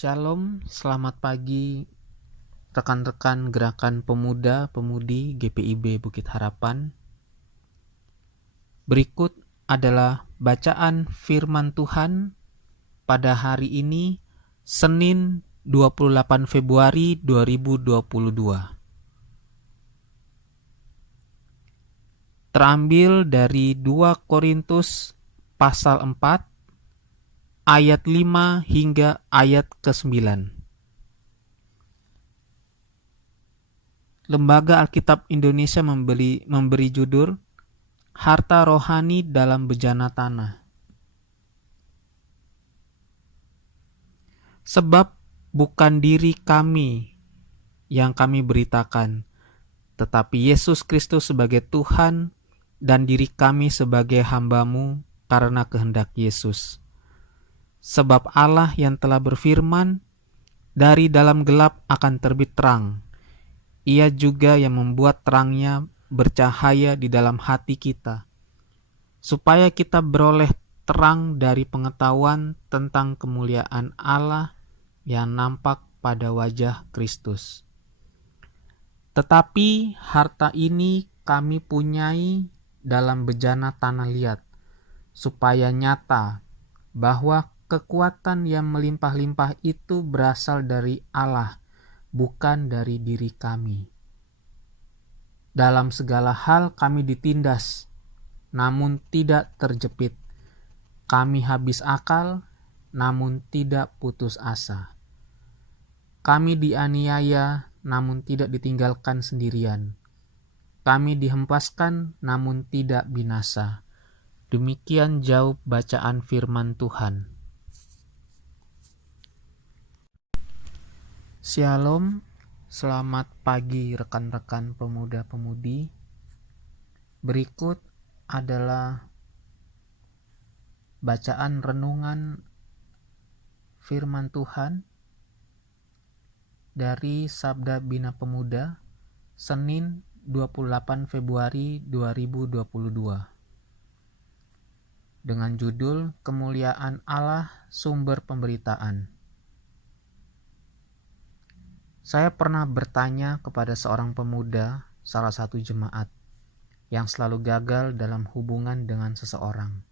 Shalom, selamat pagi rekan-rekan Gerakan Pemuda-Pemudi GPIB Bukit Harapan. Berikut adalah bacaan firman Tuhan pada hari ini, Senin 28 Februari 2022. Terambil dari 2 Korintus pasal 4 ayat 5 hingga ayat ke-9. Lembaga Alkitab Indonesia memberi judul Harta Rohani dalam Bejana Tanah. Sebab bukan diri kami yang kami beritakan, tetapi Yesus Kristus sebagai Tuhan dan diri kami sebagai hamba-Mu karena kehendak Yesus. Sebab Allah yang telah berfirman, dari dalam gelap akan terbit terang. Ia juga yang membuat terangnya bercahaya di dalam hati kita, supaya kita beroleh terang dari pengetahuan tentang kemuliaan Allah yang nampak pada wajah Kristus. Tetapi harta ini kami punyai dalam bejana tanah liat, supaya nyata bahwa kekuatan yang melimpah-limpah itu berasal dari Allah, bukan dari diri kami. Dalam segala hal kami ditindas, namun tidak terjepit. Kami habis akal, namun tidak putus asa. Kami dianiaya, namun tidak ditinggalkan sendirian. Kami dihempaskan, namun tidak binasa. Demikian jawab bacaan firman Tuhan. Shalom, selamat pagi rekan-rekan pemuda-pemudi. Berikut adalah bacaan renungan firman Tuhan dari Sabda Bina Pemuda, Senin 28 Februari 2022. Dengan judul Kemuliaan Allah Sumber Pemberitaan. Saya pernah bertanya kepada seorang pemuda, salah satu jemaat, yang selalu gagal dalam hubungan dengan seseorang.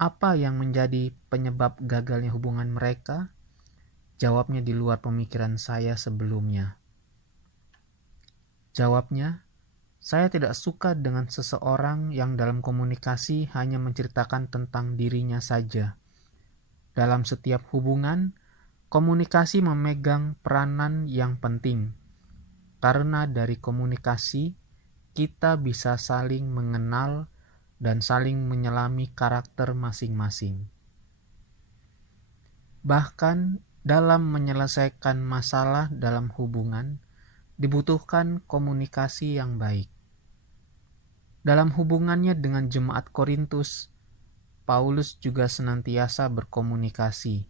Apa yang menjadi penyebab gagalnya hubungan mereka? Jawabnya di luar pemikiran saya sebelumnya. Jawabnya, saya tidak suka dengan seseorang yang dalam komunikasi hanya menceritakan tentang dirinya saja. Dalam setiap hubungan, komunikasi memegang peranan yang penting. Karena dari komunikasi, kita bisa saling mengenal dan saling menyelami karakter masing-masing. Bahkan dalam menyelesaikan masalah dalam hubungan, dibutuhkan komunikasi yang baik. Dalam hubungannya dengan jemaat Korintus, Paulus juga senantiasa berkomunikasi.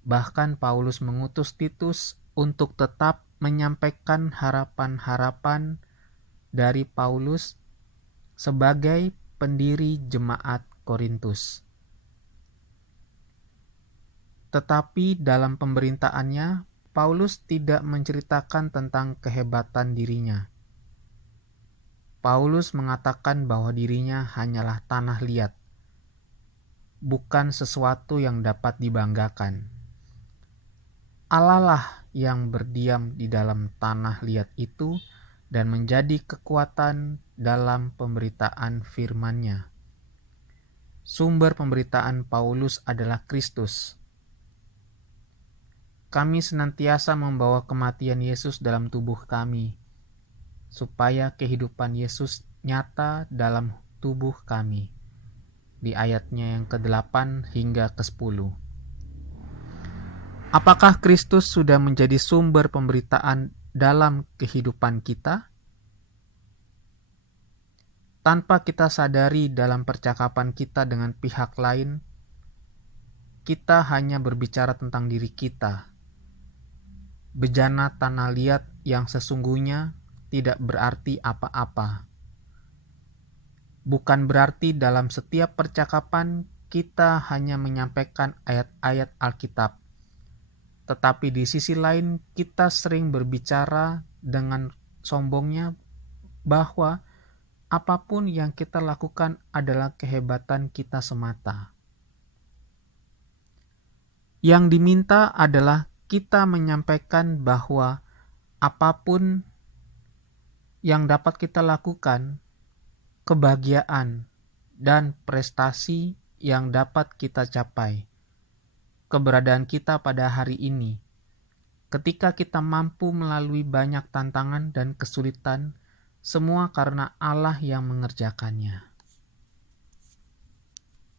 Bahkan Paulus mengutus Titus untuk tetap menyampaikan harapan-harapan dari Paulus sebagai pendiri jemaat Korintus. Tetapi dalam pemberitaannya, Paulus tidak menceritakan tentang kehebatan dirinya. Paulus mengatakan bahwa dirinya hanyalah tanah liat, bukan sesuatu yang dapat dibanggakan. Allah lah yang berdiam di dalam tanah liat itu dan menjadi kekuatan dalam pemberitaan firman-Nya. Sumber pemberitaan Paulus adalah Kristus. Kami senantiasa membawa kematian Yesus dalam tubuh kami, supaya kehidupan Yesus nyata dalam tubuh kami. Di ayatnya yang ke-8 hingga ke-10. Apakah Kristus sudah menjadi sumber pemberitaan dalam kehidupan kita? Tanpa kita sadari dalam percakapan kita dengan pihak lain, kita hanya berbicara tentang diri kita. Bejana tanah liat yang sesungguhnya tidak berarti apa-apa. Bukan berarti dalam setiap percakapan kita hanya menyampaikan ayat-ayat Alkitab, Tetapi di sisi lain kita sering berbicara dengan sombongnya bahwa apapun yang kita lakukan adalah kehebatan kita semata. Yang diminta adalah kita menyampaikan bahwa apapun yang dapat kita lakukan, kebahagiaan dan prestasi yang dapat kita capai, keberadaan kita pada hari ini, ketika kita mampu melalui banyak tantangan dan kesulitan, semua karena Allah yang mengerjakannya.